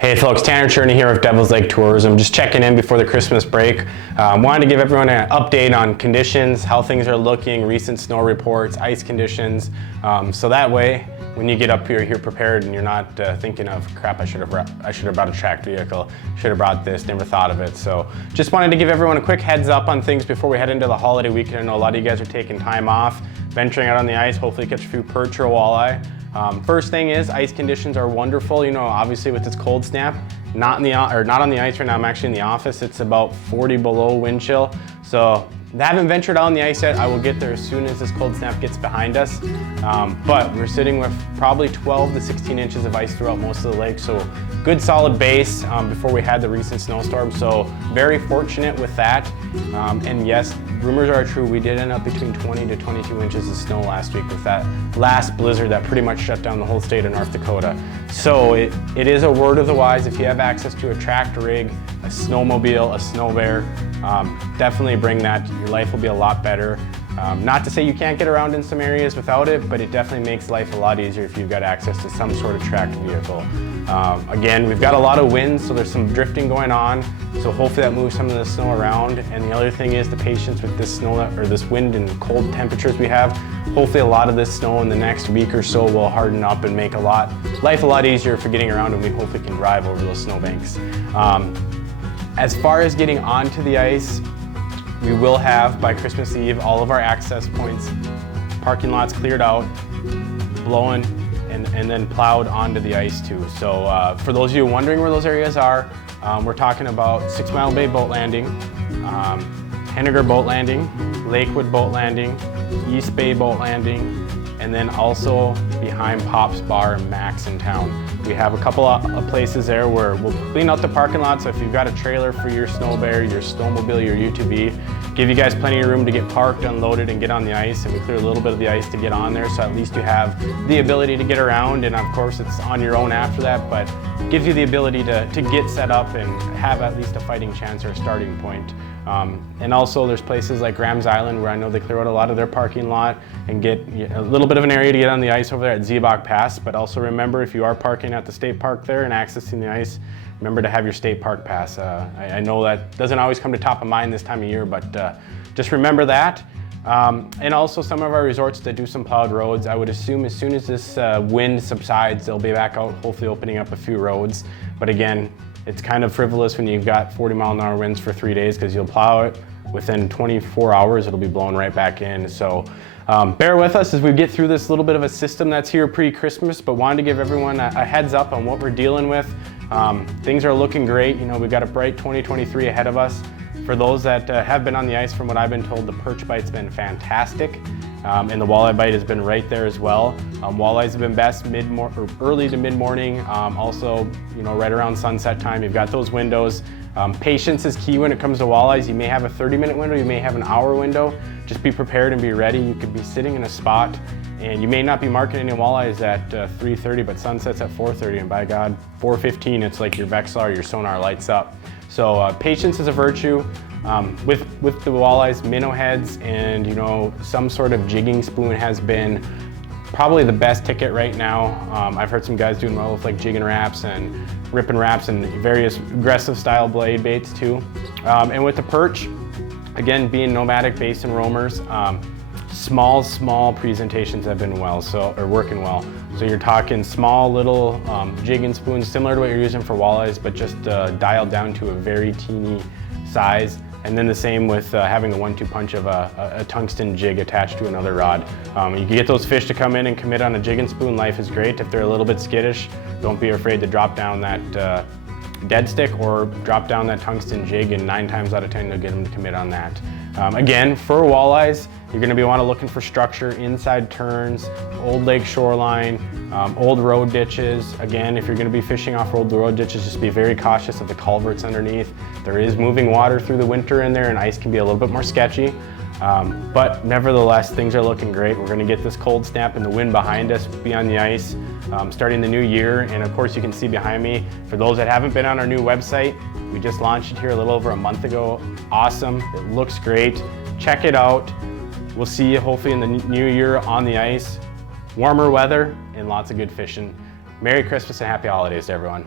Hey folks, Tanner Cherney here with Devil's Lake Tourism. Just checking in before the Christmas break. Wanted to give everyone an update on conditions, how things are looking, recent snow reports, ice conditions. So that way, when you get up here, you're prepared and you're not thinking of, crap, I should have brought a tracked vehicle, should have brought this, never thought of it. So just wanted to give everyone a quick heads up on things before we head into the holiday weekend. I know a lot of you guys are taking time off, venturing out on the ice, hopefully catch a few perch or walleye. First thing is, ice conditions are wonderful. You know, obviously with this cold snap, not on the ice right now. I'm actually in the office. It's about 40 below wind chill. So I haven't ventured out on the ice yet. I will get there as soon as this cold snap gets behind us. But we're sitting with probably 12 to 16 inches of ice throughout most of the lake. So good solid base before we had the recent snowstorm. So very fortunate with that. And yes, rumors are true. We did end up between 20 to 22 inches of snow last week with that last blizzard that pretty much shut down the whole state of North Dakota. So it is a word of the wise. If you have access to a tracked rig, a snowmobile, a snow bear, definitely bring that. Your life will be a lot better. Not to say you can't get around in some areas without it, but it definitely makes life a lot easier if you've got access to some sort of tracked vehicle. Again, we've got a lot of wind, so there's some drifting going on. So hopefully that moves some of the snow around. And the other thing is the patience with this snow or this wind and cold temperatures we have. Hopefully a lot of this snow in the next week or so will harden up and make life a lot easier for getting around, and we hopefully can drive over those snowbanks. As far as getting onto the ice, we will have, by Christmas Eve, all of our access points, parking lots cleared out, blown, and then plowed onto the ice too. So for those of you wondering where those areas are, we're talking about 6 Mile Bay Boat Landing, Henniger Boat Landing, Lakewood Boat Landing, East Bay Boat Landing, and then also behind Pop's Bar and Max in town. We have a couple of places there where we'll clean out the parking lot, so if you've got a trailer for your snow bear, your snowmobile, your UTV, give you guys plenty of room to get parked, unloaded, and get on the ice, and we clear a little bit of the ice to get on there, so at least you have the ability to get around, and of course it's on your own after that, but gives you the ability to get set up and have at least a fighting chance or a starting point. And also there's places like Graham's Island where I know they clear out a lot of their parking lot and get a little bit of an area to get on the ice over there at Zebach Pass. But also remember, if you are parking at the state park there and accessing the ice, remember to have your state park pass. I know that doesn't always come to top of mind this time of year, but just remember that. And also some of our resorts that do some plowed roads, I would assume as soon as this wind subsides, they'll be back out, hopefully opening up a few roads. But again, it's kind of frivolous when you've got 40-mile-an-hour winds for 3 days, because you'll plow it, within 24 hours it'll be blown right back in. So bear with us as we get through this little bit of a system that's here pre-Christmas, but wanted to give everyone a heads up on what we're dealing with. Things are looking great. You know, we've got a bright 2023 ahead of us. For those that have been on the ice, from what I've been told, the perch bite's been fantastic. And the walleye bite has been right there as well. Walleyes have been best early to mid-morning. Also, you know, right around sunset time, you've got those windows. Patience is key when it comes to walleyes. You may have a 30-minute window, you may have an hour window. Just be prepared and be ready. You could be sitting in a spot and you may not be marking any walleyes at 3:30, but sunsets at 4:30, and by God, 4:15, it's like your Vexlar, your sonar lights up. So patience is a virtue. With the walleyes, minnow heads and, you know, some sort of jigging spoon has been probably the best ticket right now. I've heard some guys doing well with like jigging wraps and ripping wraps and various aggressive style blade baits too. And with the perch, again, being nomadic basin roamers, small presentations have been working well. So you're talking small little jigging spoons, similar to what you're using for walleyes, but just dialed down to a very teeny size. And then the same with having a 1-2 punch of a tungsten jig attached to another rod. You can get those fish to come in and commit on a jig and spoon. Life is great. If they're a little bit skittish, don't be afraid to drop down that dead stick or drop down that tungsten jig, and 9 times out of 10 you'll get them to commit on that. Again, for walleyes, you're going to be looking for structure, inside turns, old lake shoreline, old road ditches. Again, if you're going to be fishing off old road ditches, just be very cautious of the culverts underneath. There is moving water through the winter in there, and ice can be a little bit more sketchy. But nevertheless, things are looking great. We're going to get this cold snap and the wind behind us, be on the ice, starting the new year. And of course, you can see behind me, for those that haven't been on our new website, we just launched it here a little over a month ago. Awesome. It looks great. Check it out. We'll see you hopefully in the new year on the ice. Warmer weather and lots of good fishing. Merry Christmas and happy holidays to everyone.